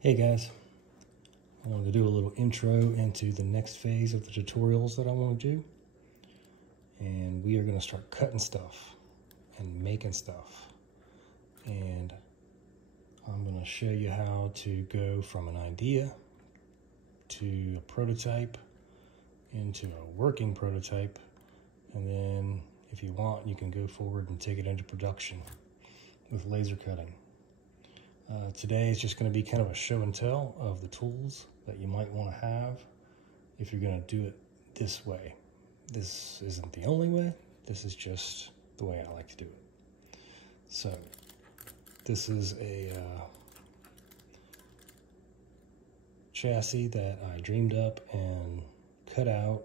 Hey guys, I wanted to do a little intro into the next phase of the tutorials that I want to do. And we are going to start cutting stuff and making stuff. And I'm going to show you how to go from an idea to a prototype into a working prototype. And then if you want, you can go forward and take it into production with laser cutting. Today is just going to be kind of a show and tell of the tools that you might want to have if you're going to do it this way. This isn't the only way, this is just the way I like to do it. So this is a chassis that I dreamed up and cut out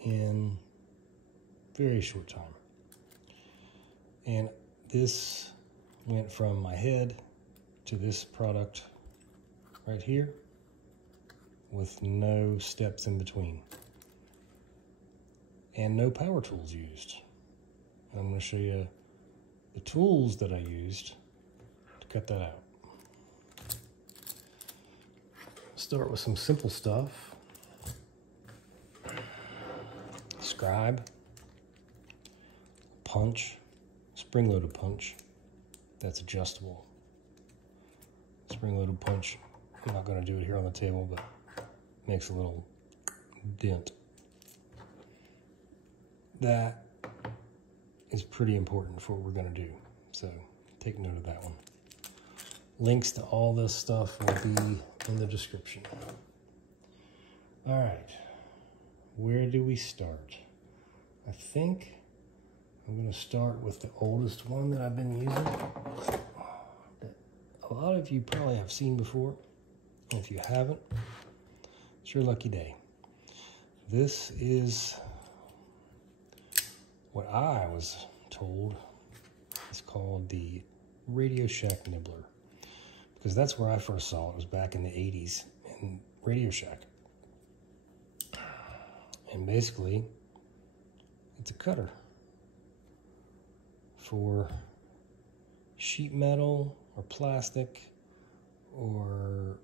in a very short time. And this went from my head to this product right here with no steps in between and no power tools used. And I'm going to show you the tools that I used to cut that out. Start with some simple stuff. Scribe, punch, spring-loaded punch that's adjustable. Spring-loaded punch, I'm not going to do it here on the table, but makes a little dent. That is pretty important for what we're going to do, so take note of that one. Links to all this stuff will be in the description. All right, where do we start? I think I'm going to start with the oldest one that I've been using. A lot of you probably have seen before, and if you haven't, it's your lucky day. This is what I was told is called the Radio Shack Nibbler, because that's where I first saw it. It was back in the 80s in Radio Shack. And basically, it's a cutter for sheet metal or plastic, or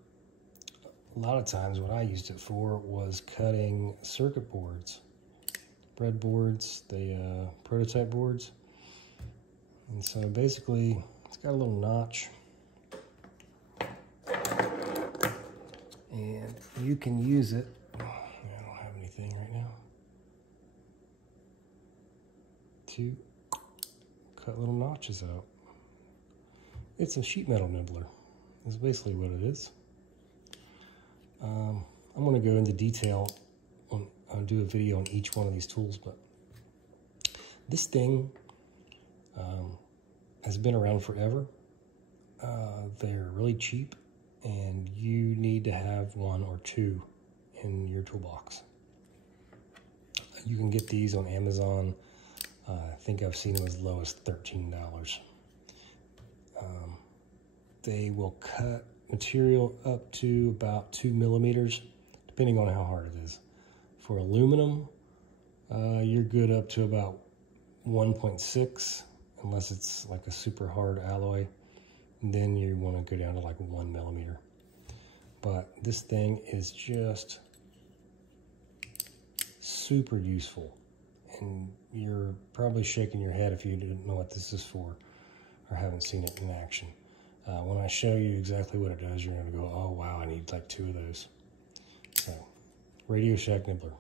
a lot of times what I used it for was cutting circuit boards, breadboards, the prototype boards. And so basically it's got a little notch, and you can use it. I don't have anything right now to cut little notches out. It's a sheet metal nibbler, is basically what it is. I'm going to go into detail I'll do a video on each one of these tools, but this thing has been around forever. They're really cheap, and you need to have one or two in your toolbox. You can get these on Amazon. I think I've seen them as low as $13. They will cut material up to about 2 millimeters, depending on how hard it is. For aluminum, you're good up to about 1.6, unless it's like a super hard alloy. And then you want to go down to like 1 millimeter. But this thing is just super useful. And you're probably shaking your head if you didn't know what this is for or haven't seen it in action. When I show you exactly what it does, you're going to go, oh wow, I need like 2 of those. So, Radio Shack Nibbler.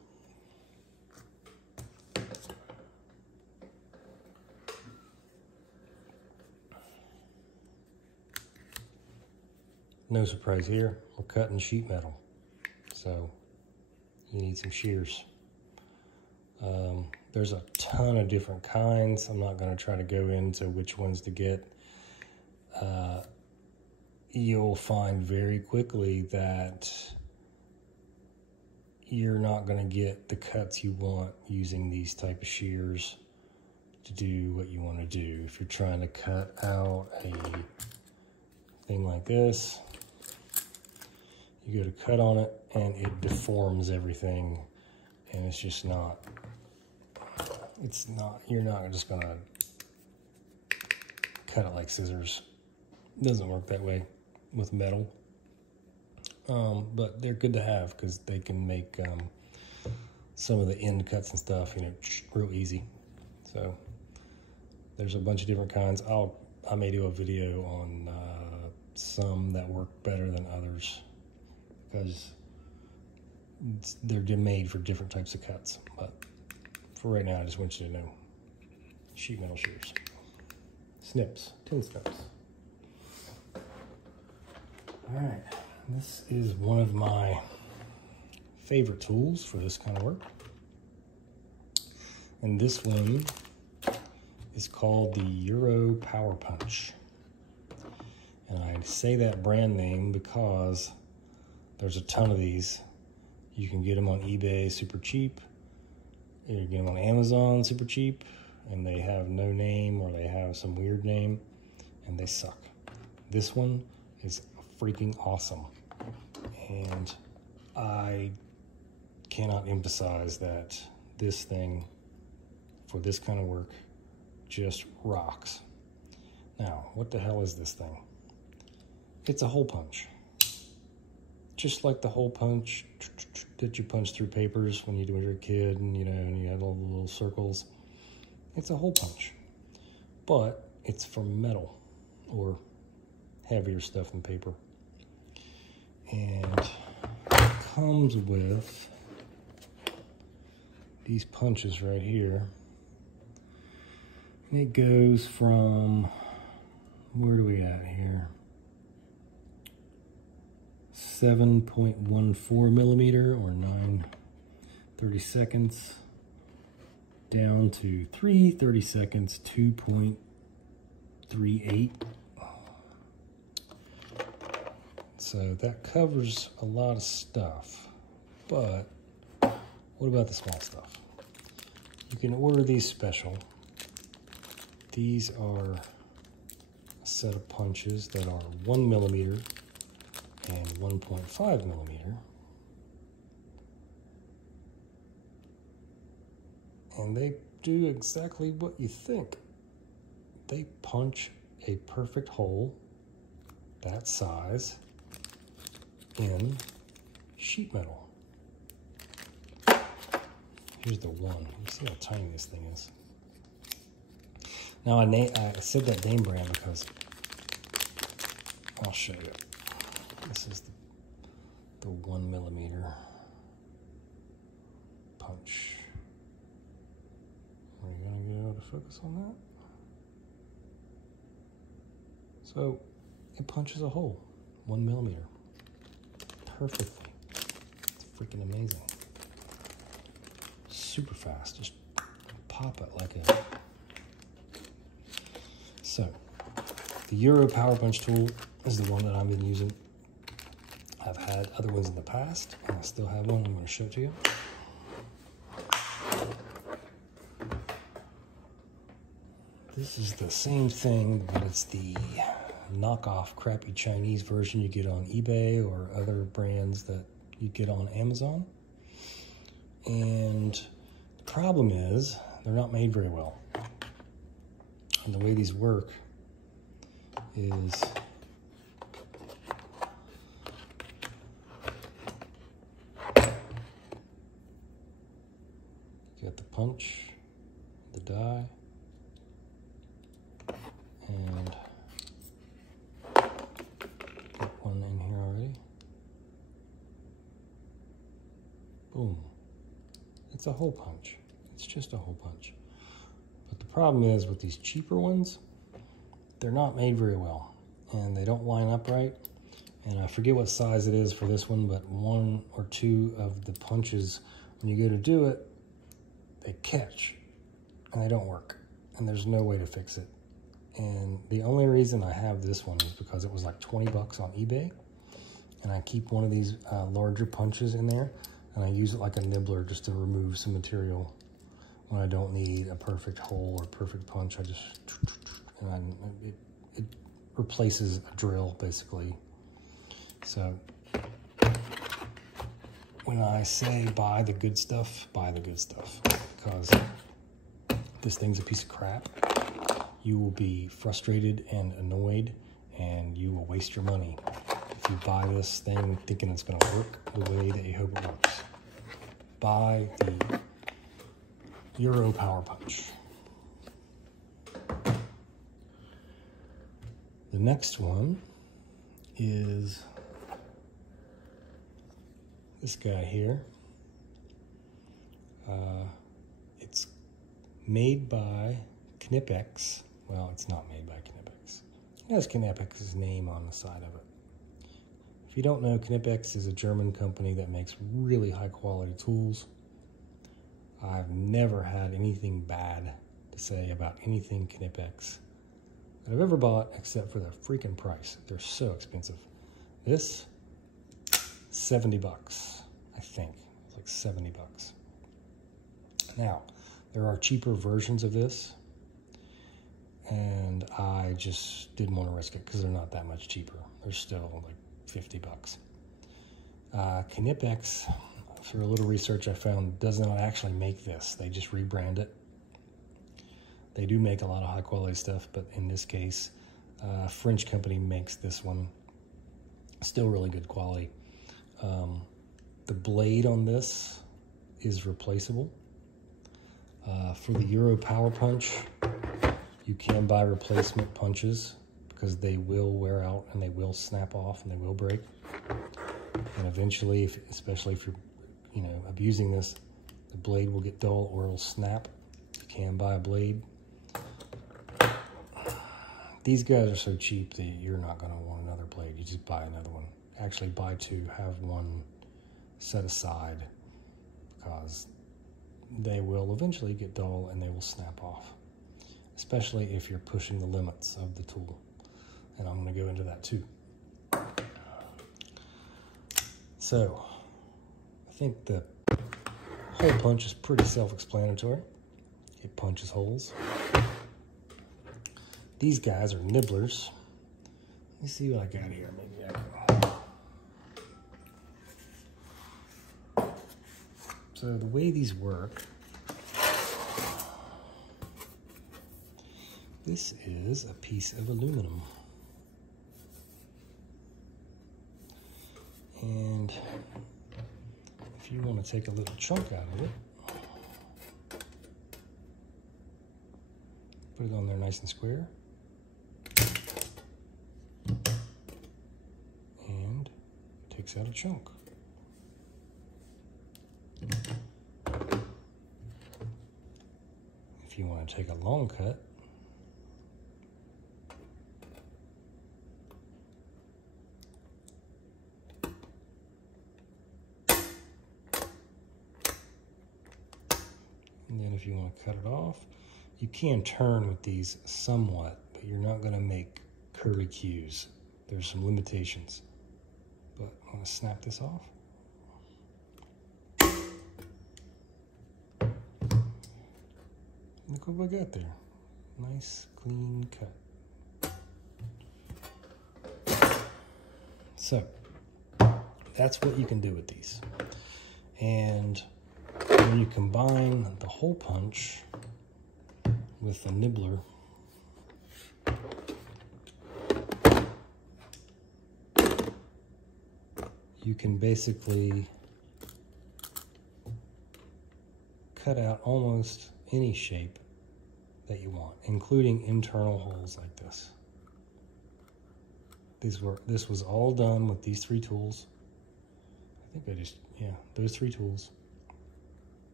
No surprise here, we're cutting sheet metal. So, you need some shears. There's a ton of different kinds. I'm not going to try to go into which ones to get. You'll find very quickly that you're not going to get the cuts you want using these type of shears to do what you want to do. If you're trying to cut out a thing like this, you go to cut on it and it deforms everything, and it's just not, you're not just going to cut it like scissors. It doesn't work that way with metal. but they're good to have because they can make some of the end cuts and stuff, you know, real easy. So there's a bunch of different kinds. I may do a video on some that work better than others because they're made for different types of cuts. But for right now, I just want you to know, sheet metal shears, snips, tin snips. All right, this is one of my favorite tools for this kind of work. And this one is called the Euro Power Punch. And I say that brand name because there's a ton of these. You can get them on eBay super cheap. You can get them on Amazon super cheap, and they have no name or they have some weird name, and they suck. This one is freaking awesome. And I cannot emphasize that this thing for this kind of work just rocks. Now, what the hell is this thing? It's a hole punch. Just like the hole punch that you punch through papers when you were a kid, and you know, and you had all the little circles. It's a hole punch, but it's for metal or heavier stuff than paper. And it comes with these punches right here. And it goes from, where do we at here? 7.14 millimeter or 9/32, down to 3/32, 2.38. So that covers a lot of stuff, but what about the small stuff? You can order these special. These are a set of punches that are 1 millimeter and 1.5 millimeter. And they do exactly what you think. They punch a perfect hole that size in sheet metal. Here's the one. You see how tiny this thing is. Now I said that name brand because I'll show you. This is the 1 millimeter punch. Are you gonna get able to focus on that? So it punches a hole, 1 millimeter, perfectly. It's freaking amazing. Super fast, just pop it like a. So the Euro Power Punch tool is the one that I've been using. I've had other ones in the past, and I still have one. I'm going to show it to you. This is the same thing, but it's the knockoff crappy Chinese version you get on eBay or other brands that you get on Amazon. And the problem is they're not made very well. And the way these work is you got the punch, the die, and got one in here already. Boom. It's a hole punch. It's just a hole punch. But the problem is with these cheaper ones, they're not made very well and they don't line up right. And I forget what size it is for this one, but 1 or 2 of the punches, when you go to do it, they catch and they don't work, and there's no way to fix it. And the only reason I have this one is because it was like 20 bucks on eBay, and I keep one of these larger punches in there, and I use it like a nibbler just to remove some material when I don't need a perfect hole or perfect punch. I just, and it replaces a drill basically. So when I say buy the good stuff, because this thing's a piece of crap. You will be frustrated and annoyed, and you will waste your money if you buy this thing thinking it's going to work the way that you hope it works. Buy the Euro Power Punch. The next one is this guy here. It's made by Knipex. Well, it's not made by Knipex. It has Knipex's name on the side of it. If you don't know, Knipex is a German company that makes really high quality tools. I've never had anything bad to say about anything Knipex that I've ever bought except for the freaking price. They're so expensive. This, 70 bucks, I think. It's like 70 bucks. Now, there are cheaper versions of this, and I just didn't want to risk it because they're not that much cheaper. They're still like 50 bucks. Knipex, through a little research I found, does not actually make this. They just rebrand it. They do make a lot of high quality stuff, but in this case, a French company makes this one. Still really good quality. The blade on this is replaceable. For the Euro Power Punch, you can buy replacement punches because they will wear out and they will snap off and they will break. And eventually, especially if you're abusing this, the blade will get dull or it'll snap. You can buy a blade. These guys are so cheap that you're not going to want another blade. You just buy another one. Actually, buy two, have one set aside because they will eventually get dull and they will snap off, especially if you're pushing the limits of the tool. And I'm going to go into that too. So, I think the hole punch is pretty self-explanatory. It punches holes. These guys are nibblers. Let me see what I got here. Maybe I can. So the way these work, this is a piece of aluminum. And if you want to take a little chunk out of it, put it on there nice and square. And it takes out a chunk. If you want to take a long cut, and then if you want to cut it off, you can turn with these somewhat, but you're not going to make curly cues. There's some limitations. But I'm going to snap this off. Look what we got there. Nice, clean cut. So, that's what you can do with these. And when you combine the hole punch with the nibbler, you can basically cut out almost any shape that you want, including internal holes like this. This was all done with these three tools. I think those three tools.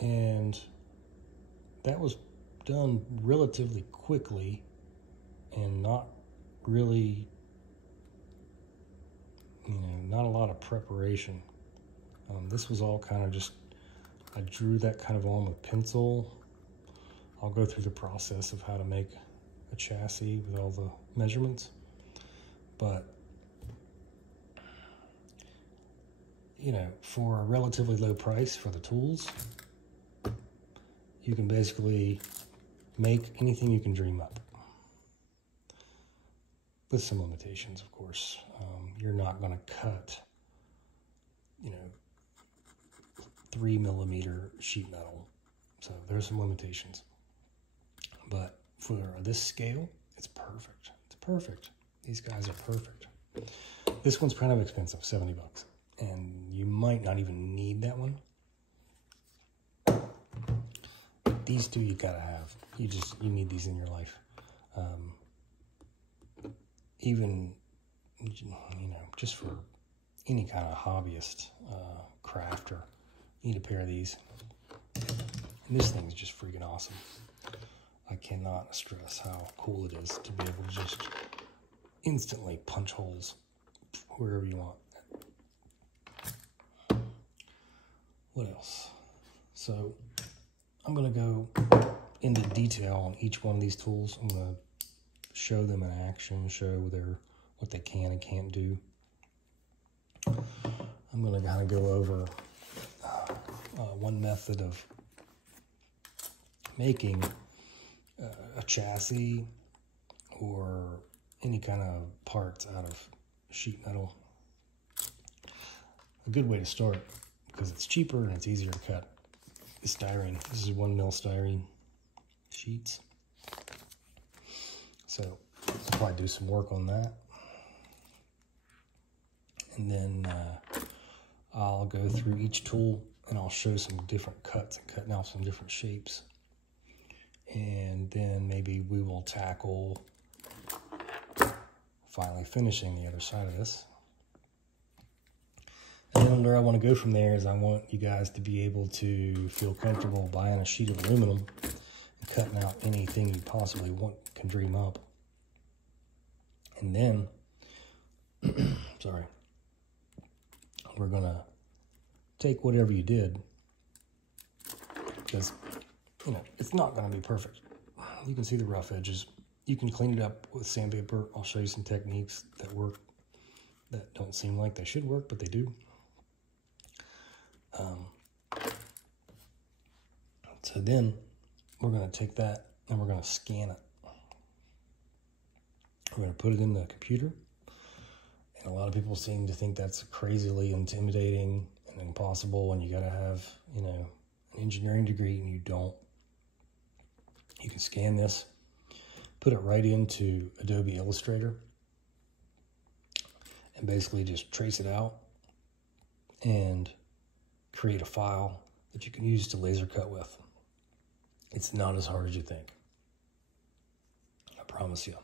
And that was done relatively quickly and not really, not a lot of preparation. This was all kind of just, I drew that kind of on with pencil. I'll go through the process of how to make a chassis with all the measurements. But, for a relatively low price for the tools, you can basically make anything you can dream up. With some limitations, of course. You're not going to cut, 3mm sheet metal. So there's some limitations. But for this scale, it's perfect. It's perfect. These guys are perfect. This one's kind of expensive, 70 bucks. And you might not even need that one. But these two you gotta have. You need these in your life. Even, you know, just for any kind of hobbyist, crafter, you need a pair of these. And this thing's just freaking awesome. I cannot stress how cool it is to be able to just instantly punch holes wherever you want. What else? So I'm going to go into detail on each one of these tools. I'm going to show them in action, show what they can and can't do. I'm going to kind of go over one method of making a chassis or any kind of parts out of sheet metal. A good way to start, because it's cheaper and it's easier to cut, is styrene. This is 1 mil styrene sheets. So I'll probably do some work on that. And then I'll go through each tool and I'll show some different cuts and cutting off some different shapes. And then maybe we will tackle finally finishing the other side of this. And then where I want to go from there is I want you guys to be able to feel comfortable buying a sheet of aluminum and cutting out anything you possibly can dream up. And then, sorry, we're going to take whatever you did, because, you know, it's not going to be perfect. You can see the rough edges. You can clean it up with sandpaper. I'll show you some techniques that work, that don't seem like they should work, but they do. So then we're going to take that and we're going to scan it. We're going to put it in the computer. And a lot of people seem to think that's crazily intimidating and impossible, and you got to have, you know, an engineering degree, and you don't. You can scan this, put it right into Adobe Illustrator, and basically just trace it out and create a file that you can use to laser cut with. It's not as hard as you think. I promise you.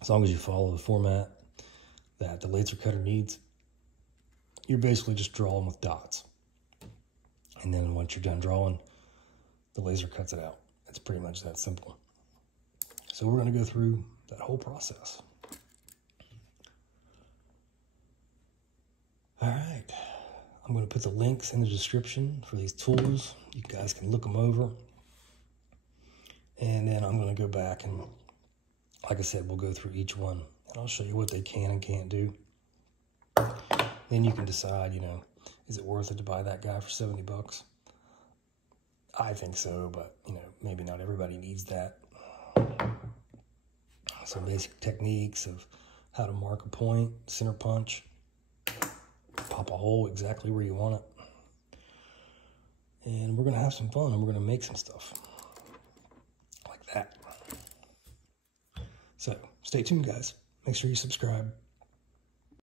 As long as you follow the format that the laser cutter needs, you're basically just drawing with dots. And then once you're done drawing, the laser cuts it out. It's pretty much that simple. So we're going to go through that whole process. All right. I'm going to put the links in the description for these tools. You guys can look them over. And then I'm going to go back and, like I said, we'll go through each one. And I'll show you what they can and can't do. Then you can decide, you know, is it worth it to buy that guy for 70 bucks? I think so, but, you know, maybe not everybody needs that. Some basic techniques of how to mark a point, center punch, pop a hole exactly where you want it. And we're going to have some fun, and we're going to make some stuff like that. So stay tuned, guys. Make sure you subscribe.